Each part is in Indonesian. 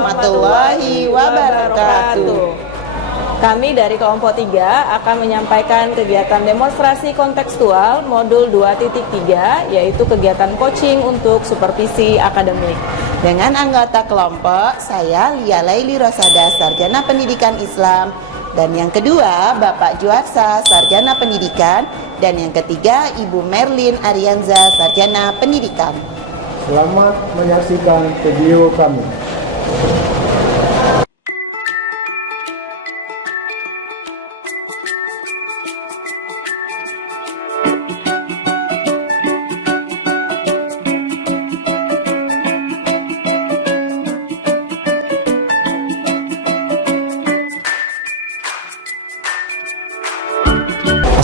warahmatullahi wabarakatuh. Kami dari kelompok 3 akan menyampaikan kegiatan demonstrasi kontekstual modul 2.3, yaitu kegiatan coaching untuk supervisi akademik. Dengan anggota kelompok, saya Lia Laili Rosada, Sarjana Pendidikan Islam. Dan yang kedua, Bapak Juarsa, Sarjana Pendidikan. Dan yang ketiga, Ibu Merlin Arianza, Sarjana Pendidikan. Selamat menyaksikan video kami.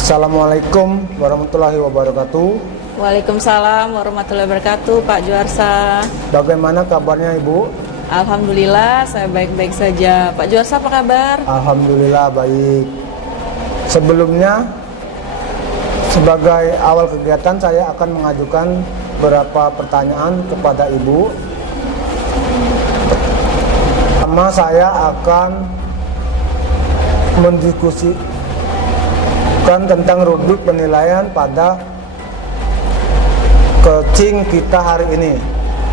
Assalamualaikum warahmatullahi wabarakatuh. Waalaikumsalam warahmatullahi wabarakatuh, Pak Juarsa. Bagaimana kabarnya Ibu? Alhamdulillah, saya baik-baik saja. Pak Juarsa, apa kabar? Alhamdulillah baik. Sebelumnya, sebagai awal kegiatan saya akan mengajukan beberapa pertanyaan kepada Ibu. Pertama, saya akan mendiskusikan tentang rubrik penilaian pada coaching kita hari ini.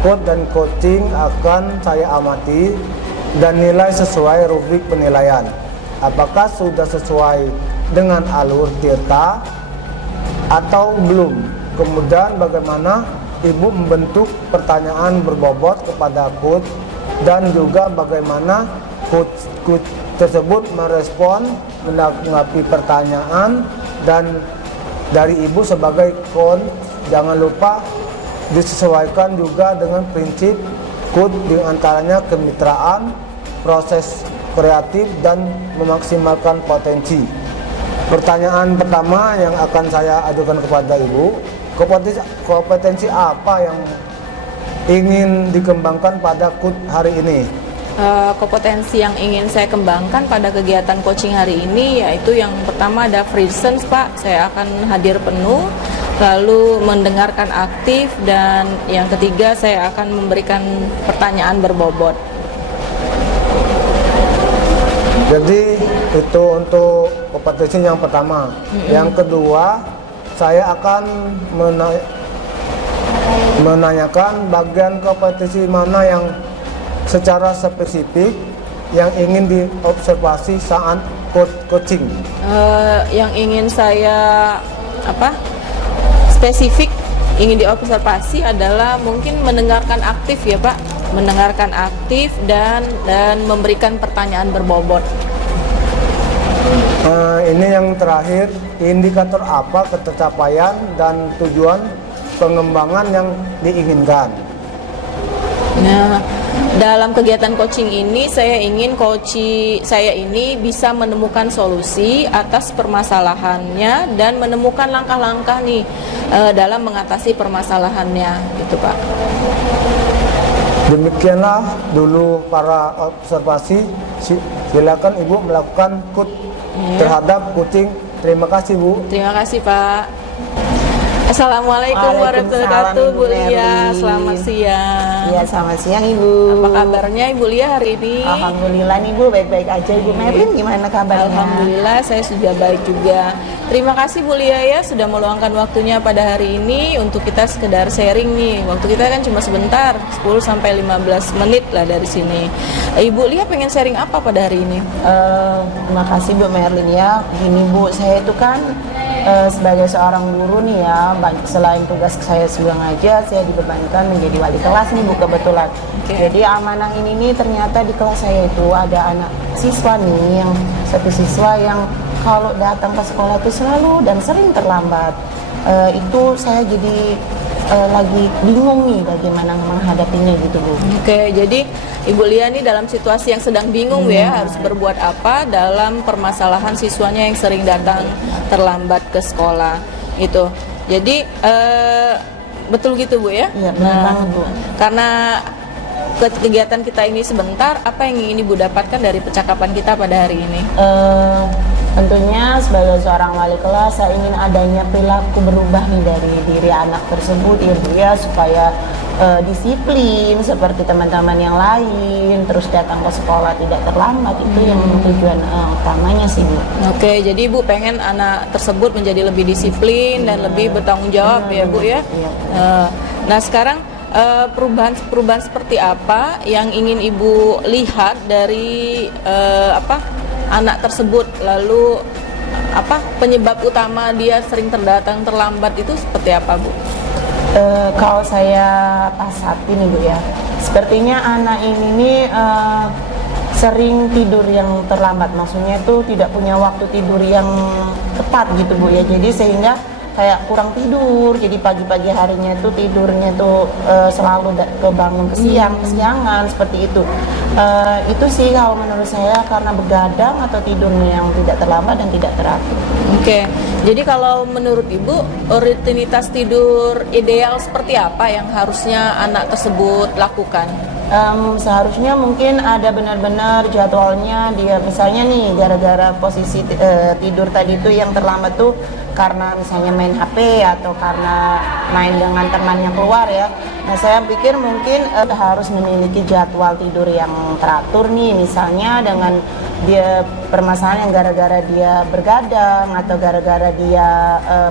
Code dan coaching akan saya amati dan nilai sesuai rubrik penilaian. Apakah sudah sesuai dengan alur tirta atau belum? Kemudian bagaimana Ibu membentuk pertanyaan berbobot kepada coach, dan juga bagaimana coach tersebut merespon menanggapi pertanyaan. Dan dari Ibu sebagai coach, jangan lupa disesuaikan juga dengan prinsip coach, diantaranya kemitraan, proses kreatif, dan memaksimalkan potensi. Pertanyaan pertama yang akan saya ajukan kepada Ibu, kompetensi apa yang ingin dikembangkan pada coach hari ini? Kompetensi yang ingin saya kembangkan pada kegiatan coaching hari ini yaitu yang pertama ada presence, Pak. Saya akan hadir penuh, lalu mendengarkan aktif, dan yang ketiga saya akan memberikan pertanyaan berbobot. Jadi itu untuk kompetensi yang pertama. Yang kedua, saya akan menanyakan bagian kompetensi mana yang secara spesifik yang ingin diobservasi saat coaching. Yang ingin saya spesifik ingin diobservasi adalah mungkin mendengarkan aktif ya Pak, mendengarkan aktif dan memberikan pertanyaan berbobot. Ini yang terakhir, indikator apa ketercapaian dan tujuan pengembangan yang diinginkan? Nah, dalam kegiatan coaching ini saya ingin saya ini bisa menemukan solusi atas permasalahannya dan menemukan langkah-langkah nih dalam mengatasi permasalahannya, gitu Pak. Demikianlah dulu para observasi. Silakan Ibu melakukan terhadap coaching. Terima kasih Bu. Terima kasih Pak. Assalamualaikum warahmatullahi wabarakatuh, Bu Lia. Selamat siang. Iya, selamat siang Ibu. Apa kabarnya Ibu Lia hari ini? Alhamdulillah nih Bu, baik-baik aja. Ibu Merlin gimana kabarnya? Alhamdulillah saya sudah baik juga. Terima kasih Bu Lia ya sudah meluangkan waktunya pada hari ini untuk kita sekedar sharing nih. Waktu kita kan cuma sebentar, 10-15 menit lah dari sini. Ibu Lia pengen sharing apa pada hari ini? Terima kasih Bu Merlin ya. Gini Bu, saya itu kan sebagai seorang guru nih ya, selain tugas saya sebagai ngajar, saya dibebankan menjadi wali kelas nih Bu kebetulan. Jadi amanah ini nih ternyata di kelas saya itu ada anak siswa nih, satu siswa yang kalau datang ke sekolah itu selalu dan sering terlambat. Itu saya jadi lagi bingung nih bagaimana menghadapinya gitu Bu. Oke, jadi Ibu Lia nih dalam situasi yang sedang bingung ya, harus berbuat apa dalam permasalahan siswanya yang sering datang terlambat ke sekolah gitu. Jadi betul gitu Bu ya? Iya, benar banget Bu. Karena kegiatan kita ini sebentar, apa yang ingin Ibu dapatkan dari percakapan kita pada hari ini? Tentunya sebagai seorang wali kelas, saya ingin adanya perilaku berubah nih dari diri anak tersebut ya Bu ya, supaya disiplin seperti teman-teman yang lain, terus datang ke sekolah tidak terlambat. Itu yang tujuan utamanya sih, Bu. Oke, jadi Ibu pengen anak tersebut menjadi lebih disiplin dan lebih bertanggung jawab ya Bu ya. Iya. Nah sekarang perubahan seperti apa yang ingin Ibu lihat dari anak tersebut, lalu penyebab utama dia sering terlambat itu seperti apa Bu? Kalau saya pasati nih Bu ya, sepertinya anak ini nih sering tidur yang terlambat, maksudnya itu tidak punya waktu tidur yang tepat gitu Bu ya, jadi sehingga kayak kurang tidur, jadi pagi-pagi harinya itu tidurnya tuh selalu kebangun kesiangan seperti itu. Itu sih kalau menurut saya karena begadang atau tidurnya yang tidak terlambat dan tidak teratur. Oke, jadi kalau menurut Ibu rutinitas tidur ideal seperti apa yang harusnya anak tersebut lakukan? Seharusnya mungkin ada benar-benar jadwalnya dia, misalnya nih gara-gara posisi tidur tadi itu yang terlambat tuh karena misalnya main HP atau karena main dengan temannya keluar ya. Nah saya pikir mungkin harus memiliki jadwal tidur yang teratur nih, misalnya dengan dia permasalahan yang gara-gara dia bergadang atau gara-gara dia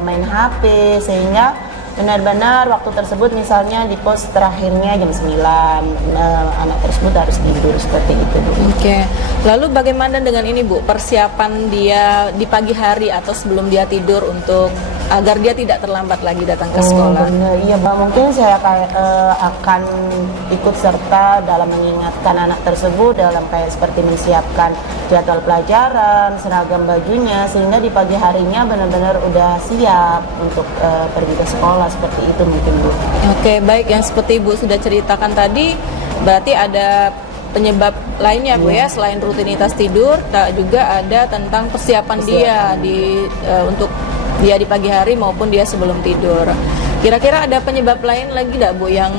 main HP, sehingga benar-benar waktu tersebut misalnya di pos terakhirnya jam 9 anak tersebut harus tidur seperti itu Bu. Oke. Lalu bagaimana dengan ini Bu, persiapan dia di pagi hari atau sebelum dia tidur untuk agar dia tidak terlambat lagi datang ke sekolah? Benar, iya Mbak, mungkin saya akan ikut serta dalam mengingatkan anak tersebut dalam kayak seperti menyiapkan jadwal pelajaran, seragam bajunya, sehingga di pagi harinya benar-benar udah siap untuk pergi ke sekolah, seperti itu mungkin Bu. Oke, baik, yang seperti Ibu sudah ceritakan tadi, berarti ada penyebab lainnya Bu ya, selain rutinitas tidur, juga ada tentang persiapan dia untuk dia di pagi hari maupun dia sebelum tidur. Kira-kira ada penyebab lain lagi tidak Bu yang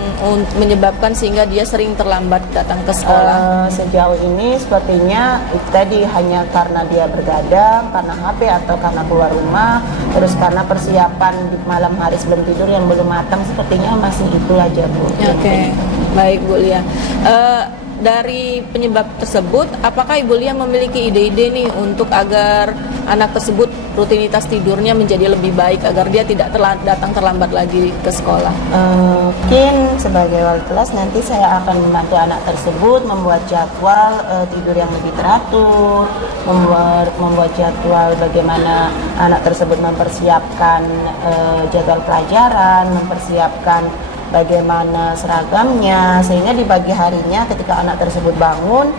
menyebabkan sehingga dia sering terlambat datang ke sekolah? Sejauh ini sepertinya tadi hanya karena dia bergadang, karena HP atau karena keluar rumah, terus karena persiapan di malam hari sebelum tidur yang belum matang, sepertinya masih itu aja Bu. Oke, baik Bu Lia. Dari penyebab tersebut, apakah Ibu Lia memiliki ide-ide nih untuk agar anak tersebut rutinitas tidurnya menjadi lebih baik agar dia tidak datang terlambat lagi ke sekolah? Mungkin sebagai wali kelas nanti saya akan membantu anak tersebut membuat jadwal tidur yang lebih teratur, membuat jadwal bagaimana anak tersebut mempersiapkan jadwal pelajaran, mempersiapkan bagaimana seragamnya, sehingga di pagi harinya ketika anak tersebut bangun,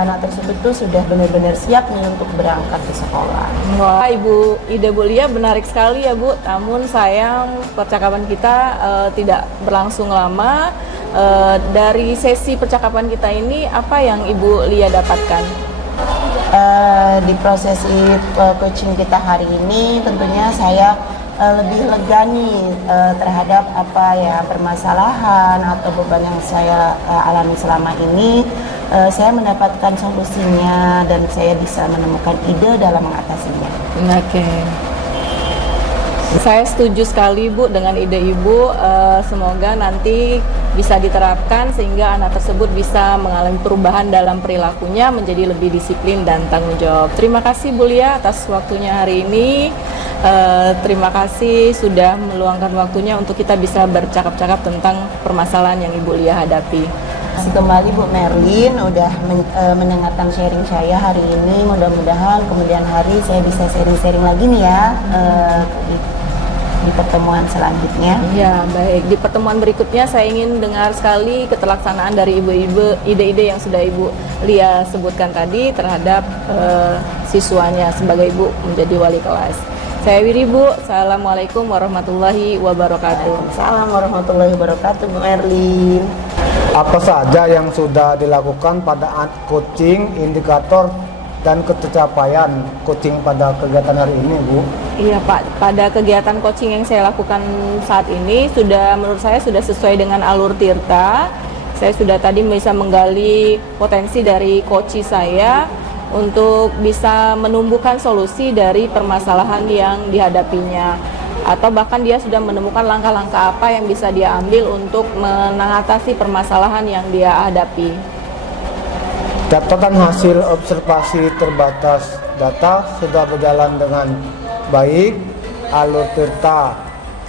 anak tersebut tuh sudah benar-benar siap nih untuk berangkat ke sekolah. Wah, ide Bu Lia menarik sekali ya Bu. Namun sayang percakapan kita tidak berlangsung lama. Dari sesi percakapan kita ini, apa yang Ibu Lia dapatkan? Di prosesi coaching kita hari ini, tentunya saya lebih lega nih terhadap apa ya permasalahan atau beban yang saya alami selama ini. Saya mendapatkan solusinya dan saya bisa menemukan ide dalam mengatasinya. Oke. Saya setuju sekali Bu dengan ide Ibu. Semoga nanti bisa diterapkan sehingga anak tersebut bisa mengalami perubahan dalam perilakunya menjadi lebih disiplin dan tanggung jawab. Terima kasih Bu Lia atas waktunya hari ini. Terima kasih sudah meluangkan waktunya untuk kita bisa bercakap-cakap tentang permasalahan yang Ibu Lia hadapi. Terima kasih kembali Bu Merlin udah mendengarkan sharing saya hari ini. Mudah-mudahan kemudian hari saya bisa sharing-sharing lagi nih ya di pertemuan selanjutnya. Ya, baik. Di pertemuan berikutnya saya ingin dengar sekali keterlaksanaan dari ibu-ibu, ide-ide yang sudah Ibu Lia sebutkan tadi terhadap siswanya sebagai Ibu menjadi wali kelas. Saya Wiri Bu, Assalamualaikum warahmatullahi wabarakatuh. Waalaikumsalam warahmatullahi wabarakatuh Bu Merlin. Apa saja yang sudah dilakukan pada coaching, indikator, dan pencapaian coaching pada kegiatan hari ini, Bu? Iya Pak, pada kegiatan coaching yang saya lakukan saat ini menurut saya sudah sesuai dengan alur Tirta. Saya sudah tadi bisa menggali potensi dari coach saya untuk bisa menumbuhkan solusi dari permasalahan yang dihadapinya. atau bahkan dia sudah menemukan langkah-langkah apa yang bisa dia ambil untuk mengatasi permasalahan yang dia hadapi. Catatan hasil observasi terbatas data sudah berjalan dengan baik, alur tirta,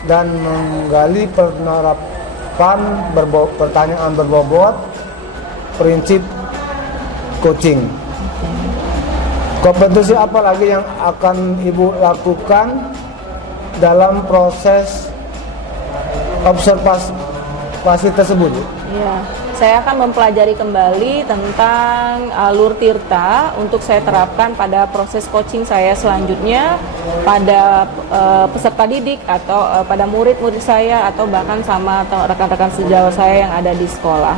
dan menggali penerapan pertanyaan berbobot prinsip coaching. Kompetensi apa lagi yang akan Ibu lakukan dalam proses observasi tersebut? Ya, saya akan mempelajari kembali tentang alur tirta untuk saya terapkan pada proses coaching saya selanjutnya pada peserta didik atau pada murid-murid saya atau bahkan sama rekan-rekan sejawat saya yang ada di sekolah,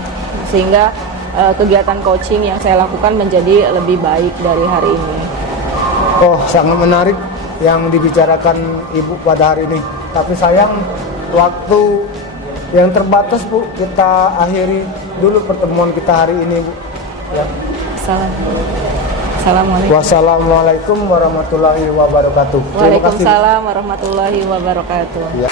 sehingga kegiatan coaching yang saya lakukan menjadi lebih baik dari hari ini. Oh, sangat menarik yang dibicarakan Ibu pada hari ini. Tapi sayang waktu yang terbatas, Bu. Kita akhiri dulu pertemuan kita hari ini, Bu. Ya. Assalamualaikum. Wassalamualaikum warahmatullahi wabarakatuh. Terima kasih, Bu. Waalaikumsalam warahmatullahi wabarakatuh. Ya.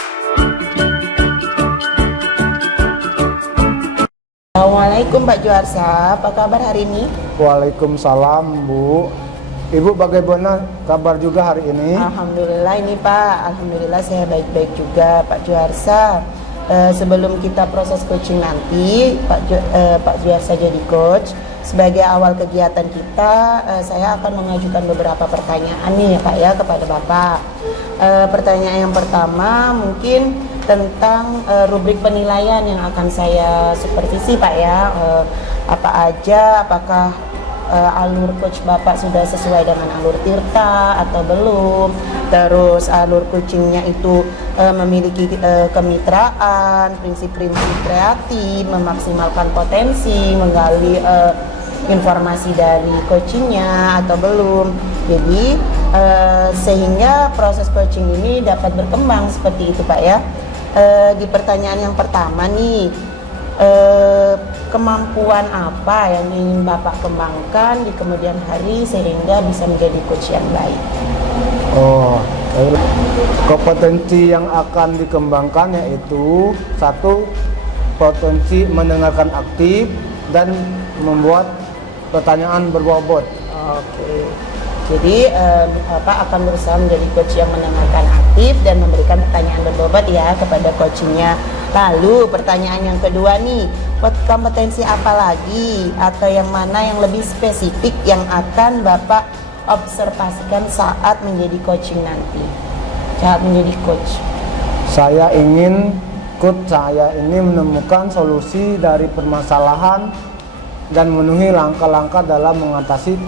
Assalamualaikum Pak Juarsa, apa kabar hari ini? Waalaikumsalam, Bu. Ibu bagaimana kabar juga hari ini? Alhamdulillah ini Pak, alhamdulillah saya baik-baik juga Pak Juarsa. Sebelum kita proses coaching nanti, Pak Juarsa jadi coach. Sebagai awal kegiatan kita, saya akan mengajukan beberapa pertanyaan nih Pak ya kepada Bapak. Pertanyaan yang pertama mungkin tentang rubrik penilaian yang akan saya supervisi Pak ya. Apa aja, apakah alur coach Bapak sudah sesuai dengan alur tirta atau belum, terus alur coachingnya itu memiliki kemitraan, prinsip-prinsip kreatif, memaksimalkan potensi, menggali informasi dari coachingnya atau belum. Jadi sehingga proses coaching ini dapat berkembang seperti itu Pak ya. Di pertanyaan yang pertama nih, kemampuan apa yang ingin Bapak kembangkan di kemudian hari sehingga bisa menjadi coach yang baik? Oh, kompetensi yang akan dikembangkan yaitu satu, potensi mendengarkan aktif dan membuat pertanyaan berbobot. Oke. Jadi Bapak akan berusaha menjadi coach yang mendengarkan aktif dan memberikan pertanyaan berbobot ya kepada coachingnya. Lalu pertanyaan yang kedua nih, kompetensi apa lagi atau yang mana yang lebih spesifik yang akan Bapak observasikan saat menjadi coaching nanti, saat menjadi coach? Saya ingin menemukan solusi dari permasalahan dan memenuhi langkah-langkah dalam mengatasi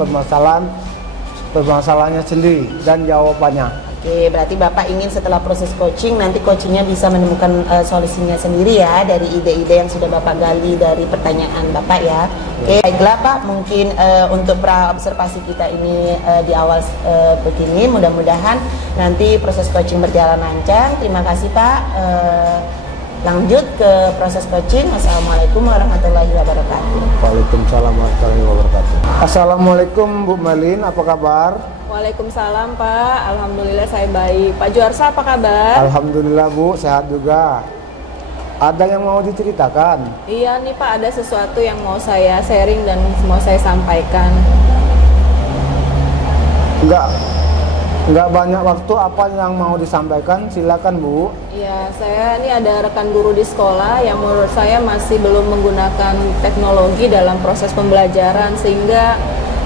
permasalahannya sendiri dan jawabannya. Oke, berarti Bapak ingin setelah proses coaching nanti coachingnya bisa menemukan solusinya sendiri ya dari ide-ide yang sudah Bapak gali dari pertanyaan Bapak ya. Oke, baiklah Pak, mungkin untuk pra observasi kita ini di awal begini, mudah-mudahan nanti proses coaching berjalan lancar. Terima kasih Pak. Lanjut ke proses coaching. Assalamualaikum warahmatullahi wabarakatuh. Waalaikumsalam warahmatullahi wabarakatuh. Assalamualaikum Bu Melin, apa kabar? Waalaikumsalam Pak, alhamdulillah saya baik. Pak Juarsa apa kabar? Alhamdulillah Bu, sehat juga. Ada yang mau diceritakan? Iya nih Pak, ada sesuatu yang mau saya sharing dan mau saya sampaikan. Enggak banyak waktu, apa yang mau disampaikan? Silakan Bu. Iya, saya ini ada rekan guru di sekolah yang menurut saya masih belum menggunakan teknologi dalam proses pembelajaran sehingga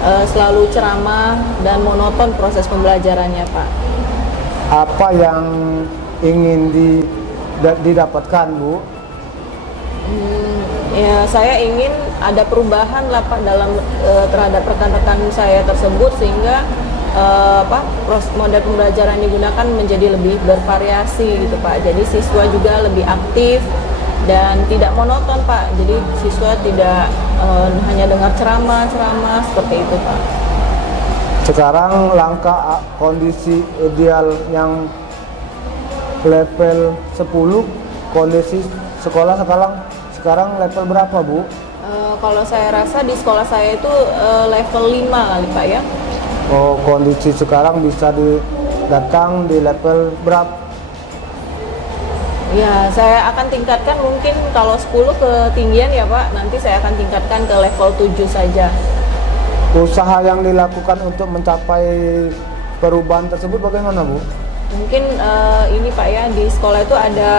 selalu ceramah dan monoton proses pembelajarannya Pak. Apa yang ingin didapatkan Bu? Ya, saya ingin ada perubahan lah Pak dalam terhadap rekan-rekan saya tersebut sehingga model pembelajaran yang digunakan menjadi lebih bervariasi gitu Pak. Jadi siswa juga lebih aktif dan tidak monoton Pak. Jadi siswa tidak hanya dengar ceramah seperti itu Pak. Sekarang langkah kondisi ideal yang level 10, kondisi sekolah sekarang level berapa Bu? Kalau saya rasa di sekolah saya itu level 5 kali Pak ya. Oh, kondisi sekarang bisa datang di level berapa? Ya, saya akan tingkatkan mungkin kalau 10 ketinggian ya Pak, nanti saya akan tingkatkan ke level 7 saja. Usaha yang dilakukan untuk mencapai perubahan tersebut bagaimana, Bu? Mungkin ini Pak ya, di sekolah itu ada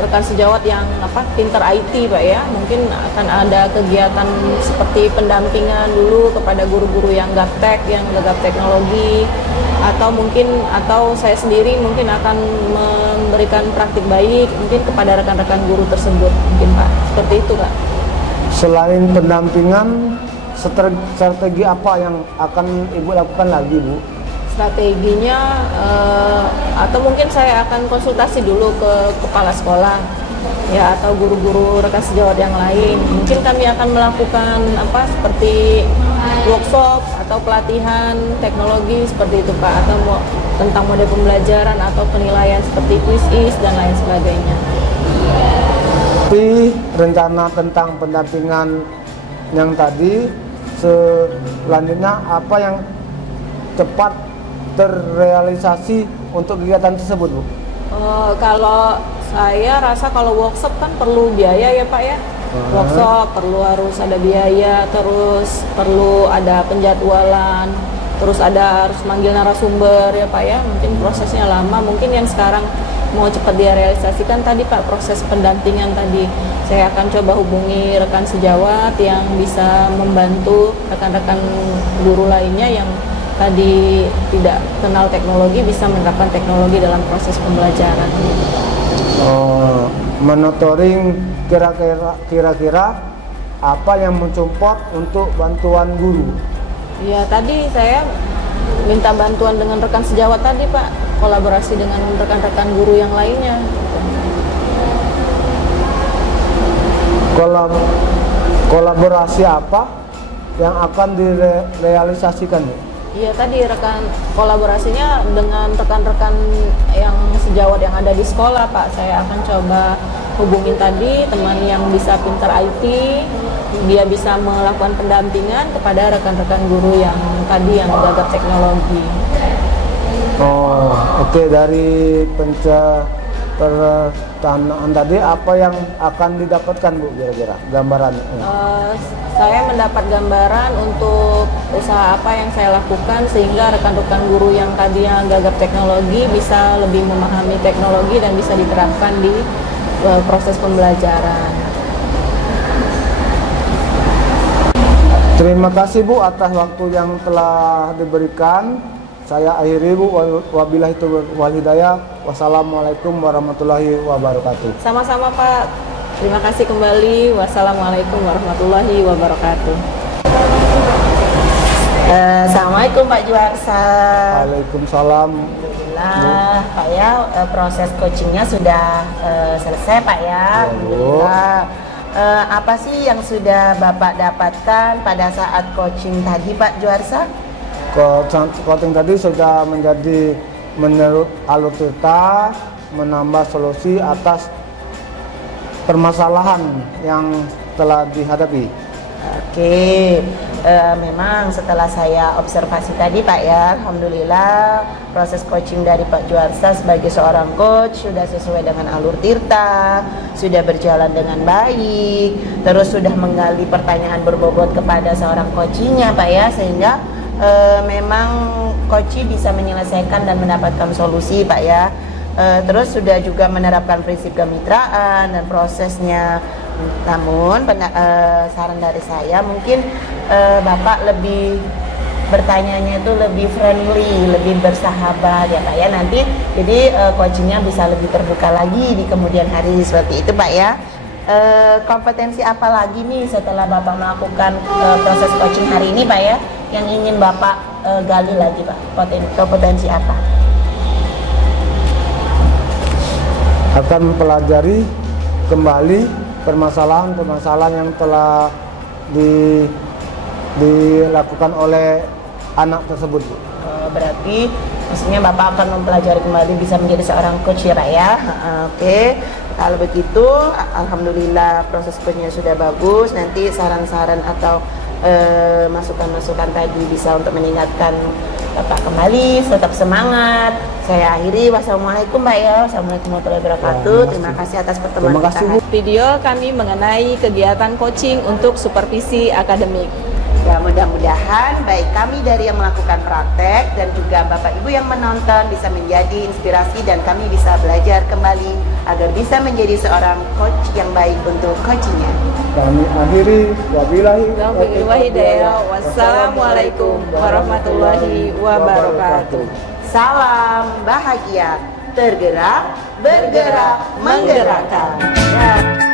rekan sejawat yang pinter IT Pak ya, mungkin akan ada kegiatan seperti pendampingan dulu kepada guru-guru yang gaptek, yang gagap teknologi, atau saya sendiri mungkin akan memberikan praktik baik mungkin kepada rekan-rekan guru tersebut mungkin Pak, seperti itu Pak. Selain pendampingan, strategi apa yang akan Ibu lakukan lagi, Bu? Strateginya atau mungkin saya akan konsultasi dulu ke kepala sekolah ya, atau guru-guru rekan sejawat yang lain. Mungkin kami akan melakukan seperti workshop atau pelatihan teknologi seperti itu Pak, atau tentang model pembelajaran atau penilaian seperti quiz dan lain sebagainya. Tapi rencana tentang pendampingan yang tadi, selanjutnya apa yang cepat terrealisasi untuk kegiatan tersebut, Bu? Kalau saya rasa kalau workshop kan perlu biaya ya Pak ya. Workshop harus ada biaya, terus perlu ada penjadwalan, terus harus manggil narasumber ya Pak ya. Mungkin prosesnya lama, mungkin yang sekarang mau cepat direalisasikan tadi Pak, proses pendampingan tadi. Saya akan coba hubungi rekan sejawat yang bisa membantu rekan-rekan guru lainnya yang tadi tidak kenal teknologi, bisa menerapkan teknologi dalam proses pembelajaran. Monitoring kira-kira apa yang mensupport untuk bantuan guru? Ya, tadi saya minta bantuan dengan rekan sejawat tadi Pak, kolaborasi dengan rekan-rekan guru yang lainnya. Kolaborasi apa yang akan direalisasikan, Bu? Iya, tadi kolaborasinya dengan rekan-rekan yang sejawat yang ada di sekolah Pak. Saya akan coba hubungin tadi teman yang bisa pintar IT, dia bisa melakukan pendampingan kepada rekan-rekan guru yang tadi yang gagap teknologi. Oke. Dari perencanaan tadi apa yang akan didapatkan, Bu, kira-kira gambarannya? Saya mendapat gambaran untuk usaha apa yang saya lakukan sehingga rekan-rekan guru yang tadinya gagap teknologi bisa lebih memahami teknologi dan bisa diterapkan di proses pembelajaran. Terima kasih, Bu, atas waktu yang telah diberikan. Saya akhiri, Bu. Wabillahi taufiq wal hidayah. Wassalamualaikum warahmatullahi wabarakatuh. Sama-sama Pak. Terima kasih kembali. Wassalamualaikum warahmatullahi wabarakatuh. Assalamualaikum Pak Juarsa. Waalaikumsalam. Alhamdulillah Pak ya, proses coachingnya sudah selesai Pak ya. Alhamdulillah. Apa sih yang sudah Bapak dapatkan pada saat coaching tadi Pak Juarsa? Coaching tadi sudah menjadi menurut alur cerita, menambah solusi atas permasalahan yang telah dihadapi. Oke, memang setelah saya observasi tadi Pak ya, alhamdulillah proses coaching dari Pak Juarsa sebagai seorang coach sudah sesuai dengan alur tirta, sudah berjalan dengan baik, terus sudah menggali pertanyaan berbobot kepada seorang coachingnya Pak ya, sehingga memang coaching bisa menyelesaikan dan mendapatkan solusi Pak ya. Terus sudah juga menerapkan prinsip kemitraan dan prosesnya. Namun saran dari saya mungkin Bapak lebih bertanyanya itu lebih friendly, lebih bersahabat ya Pak ya, nanti jadi coachingnya bisa lebih terbuka lagi di kemudian hari seperti itu Pak ya. Kompetensi apa lagi nih setelah Bapak melakukan proses coaching hari ini Pak ya, yang ingin Bapak gali lagi Pak? Kompetensi apa? Akan mempelajari kembali permasalahan-permasalahan yang telah dilakukan oleh anak tersebut. Berarti maksudnya Bapak akan mempelajari kembali bisa menjadi seorang coach ya Pak ya. Oke, kalau begitu alhamdulillah proses coachnya sudah bagus. Nanti saran-saran atau masukan-masukan tadi bisa untuk meningkatkan Bapak kembali, tetap semangat. Saya akhiri, wassalamualaikum Mbak ya, wassalamualaikum warahmatullahi wabarakatuh. Terima kasih atas pertemuan Terima kasih, kita. Bu. Video kami mengenai kegiatan coaching untuk supervisi akademik. Ya, mudah-mudahan baik kami dari yang melakukan praktek dan juga Bapak Ibu yang menonton bisa menjadi inspirasi dan kami bisa belajar kembali agar bisa menjadi seorang coach yang baik untuk coachingnya. Kami akhiri, wabillahi Taufiq wal hidayah. Wassalamualaikum warahmatullahi wabarakatuh. Salam bahagia, tergerak, bergerak, menggerakkan. Ya.